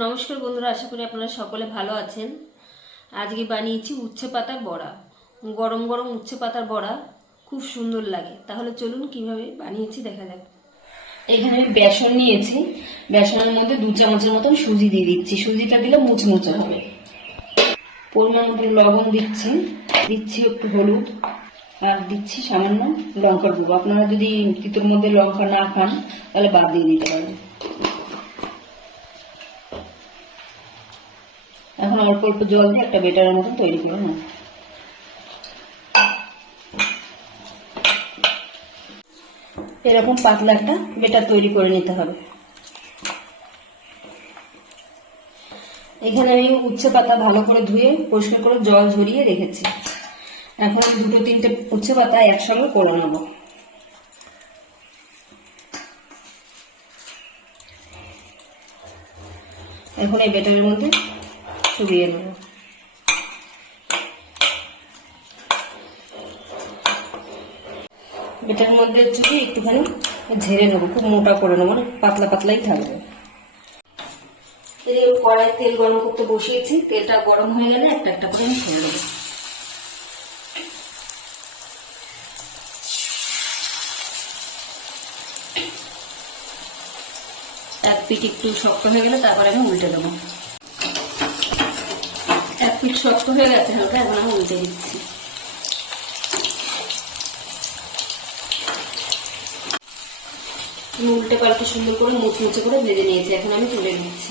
নমস্কার বন্ধুরা, আশা করি আপনারা সকলে ভালো আছেন। আজকে বানিয়েছি উচ্ছে পাতার বড়া। গরম গরম উচ্ছে পাতার বড়া, খুব সুন্দর লাগে। তাহলে চলুন কীভাবে বানিয়েছি দেখা যাক। এখানে আমি বেসন নিয়েছি। বেসনের মধ্যে দু চামচের মতন সুজি দিয়ে দিচ্ছি। সুজিটা দিলে মুচমুচে হবে। পরিমাণ মতো লবণ দিচ্ছি। দিচ্ছি একটু হলুদ। আর দিচ্ছি সামান্য লঙ্কার গুঁড়ো। আপনারা যদি তিতোর মধ্যে লঙ্কা না খান, তাহলে বাদ দিয়ে দিতে পারেন। এখন অল্প অল্প জল দিয়ে একটা বেটারের মতন তৈরি করে নেব এরকম পাতলা একটা বেটার তৈরি করে নিতে হবে। এখানে আমি উচ্ছে পাতা ভালো করে ধুয়ে পরিষ্কার করে জল ঝরিয়ে রেখেছি। এখন দুটো তিনটে উচ্ছে পাতা একসঙ্গে করে নেব। এখন এই বেটারের মধ্যে চুবিয়ে নেব। বেটার মধ্যে চুবি একটুখানি ঝেড়ে নেব, খুব মোটা করে নেব পাতলা পাতলাই থাকবে। এই কড়াই তেল গরম করতে বসিয়েছি, তেলটা গরম হয়ে গেলে একটা একটা করে আমি ছেড়ে দেবো এক পিঠ একটু শক্ত হয়ে গেলে তারপরে আমি উল্টে দেবো। এক পিঠ শক্ত হয়ে গেছে, হালকা এখন আমি উল্টে দিচ্ছি। উল্টে পাল্টে সুন্দর করে মুচমুচে করে ভেজে নিয়েছি, এখন আমি তুলে নিচ্ছি।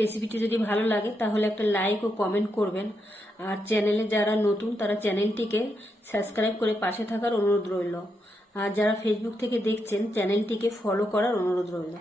রেসিপিটি যদি ভালো লাগে, তাহলে একটা লাইক ও কমেন্ট করবেন। আর চ্যানেলে যারা নতুন, তারা চ্যানেলটিকে সাবস্ক্রাইব করে পাশে থাকার অনুরোধ রইল। আর যারা ফেসবুক থেকে দেখছেন, চ্যানেলটিকে ফলো করার অনুরোধ রইল।